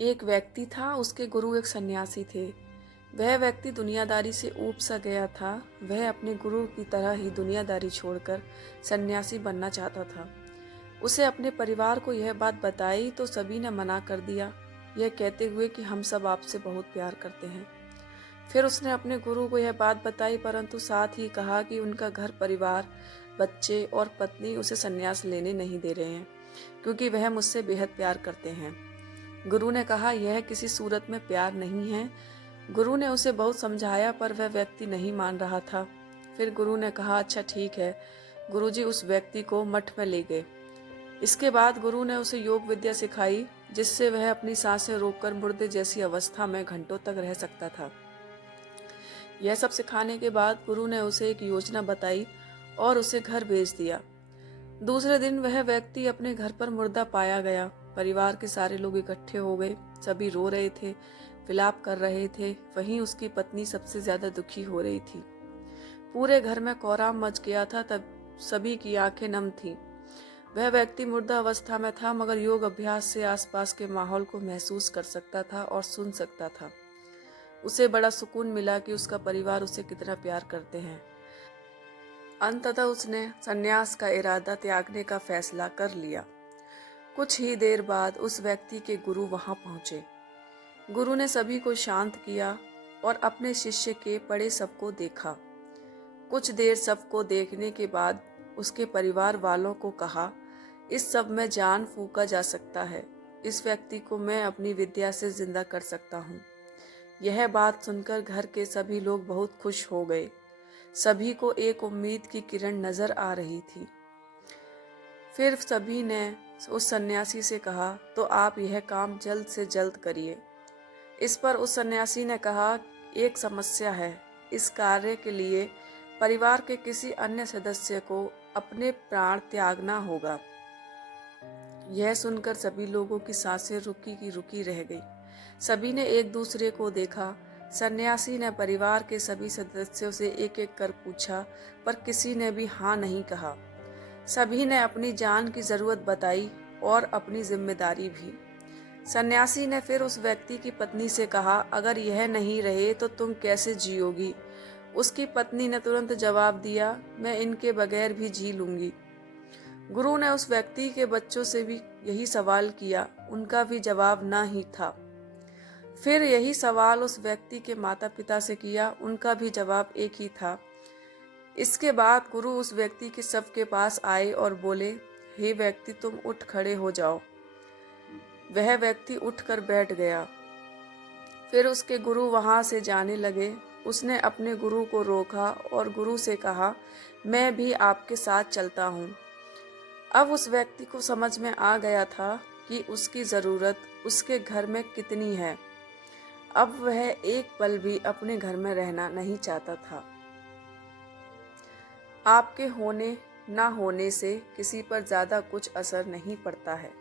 एक व्यक्ति था, उसके गुरु एक सन्यासी थे। वह व्यक्ति दुनियादारी से ऊब सा गया था। वह अपने गुरु की तरह ही दुनियादारी छोड़कर सन्यासी बनना चाहता था। उसे अपने परिवार को यह बात बताई तो सभी ने मना कर दिया, यह कहते हुए कि हम सब आपसे बहुत प्यार करते हैं। फिर उसने अपने गुरु को यह बात बताई, परंतु साथ ही कहा कि उनका घर परिवार, बच्चे और पत्नी उसे संन्यास लेने नहीं दे रहे हैं, क्योंकि वह मुझसे बेहद प्यार करते हैं। गुरु ने कहा, यह किसी सूरत में प्यार नहीं है। गुरु ने उसे बहुत समझाया, पर वह व्यक्ति नहीं मान रहा था। फिर गुरु ने कहा, अच्छा ठीक है। गुरुजी उस व्यक्ति को मठ में ले गए। इसके बाद गुरु ने उसे योग विद्या सिखाई, जिससे वह अपनी सांसें रोककर मुर्दे जैसी अवस्था में घंटों तक रह सकता था। यह सब सिखाने के बाद गुरु ने उसे एक योजना बताई और उसे घर भेज दिया। दूसरे दिन वह व्यक्ति अपने घर पर मुर्दा पाया गया। परिवार के सारे लोग इकट्ठे हो गए। सभी रो रहे थे, विलाप कर रहे थे। वहीं उसकी पत्नी सबसे ज्यादा दुखी हो रही थी। पूरे घर में कोहराम मच गया था। तब सभी की आंखें नम थीं। वह व्यक्ति मुर्दा अवस्था में था, मगर योग अभ्यास से आसपास के माहौल को महसूस कर सकता था और सुन सकता था। उसे बड़ा सुकून मिला कि उसका परिवार उसे कितना प्यार करते हैं। अंततः उसने संन्यास का इरादा त्यागने का फैसला कर लिया। कुछ ही देर बाद उस व्यक्ति के गुरु वहां पहुंचे। गुरु ने सभी को शांत किया और अपने शिष्य के पड़े शव को देखा। कुछ देर शव को देखने के बाद उसके परिवार वालों को कहा, इस शव में जान फूंका जा सकता है। इस व्यक्ति को मैं अपनी विद्या से जिंदा कर सकता हूँ। यह बात सुनकर घर के सभी लोग बहुत खुश हो गए। सभी को एक उम्मीद की किरण नजर आ रही थी। फिर सभी ने उस सन्यासी से कहा, तो आप यह काम जल्द से जल्द करिए। इस पर उस सन्यासी ने कहा, एक समस्या है। इस कार्य के लिए परिवार के किसी अन्य सदस्य को अपने प्राण त्यागना होगा। यह सुनकर सभी लोगों की सांसें रुकी की रुकी रह गई। सभी ने एक दूसरे को देखा। सन्यासी ने परिवार के सभी सदस्यों से एक एक कर पूछा, पर किसी ने भी हाँ नहीं कहा। सभी ने अपनी जान की जरूरत बताई और अपनी जिम्मेदारी भी। सन्यासी ने फिर उस व्यक्ति की पत्नी से कहा, अगर यह नहीं रहे तो तुम कैसे जियोगी? उसकी पत्नी ने तुरंत जवाब दिया, मैं इनके बगैर भी जी लूंगी। गुरु ने उस व्यक्ति के बच्चों से भी यही सवाल किया। उनका भी जवाब ना ही था। फिर यही सवाल उस व्यक्ति के माता पिता से किया। उनका भी जवाब एक ही था। इसके बाद गुरु उस व्यक्ति के शव के पास आए और बोले, हे व्यक्ति, तुम उठ खड़े हो जाओ। वह व्यक्ति उठकर बैठ गया। फिर उसके गुरु वहां से जाने लगे। उसने अपने गुरु को रोका और गुरु से कहा, मैं भी आपके साथ चलता हूँ। अब उस व्यक्ति को समझ में आ गया था कि उसकी ज़रूरत उसके घर में कितनी है। अब वह एक पल भी अपने घर में रहना नहीं चाहता था। आपके होने ना होने से किसी पर ज़्यादा कुछ असर नहीं पड़ता है।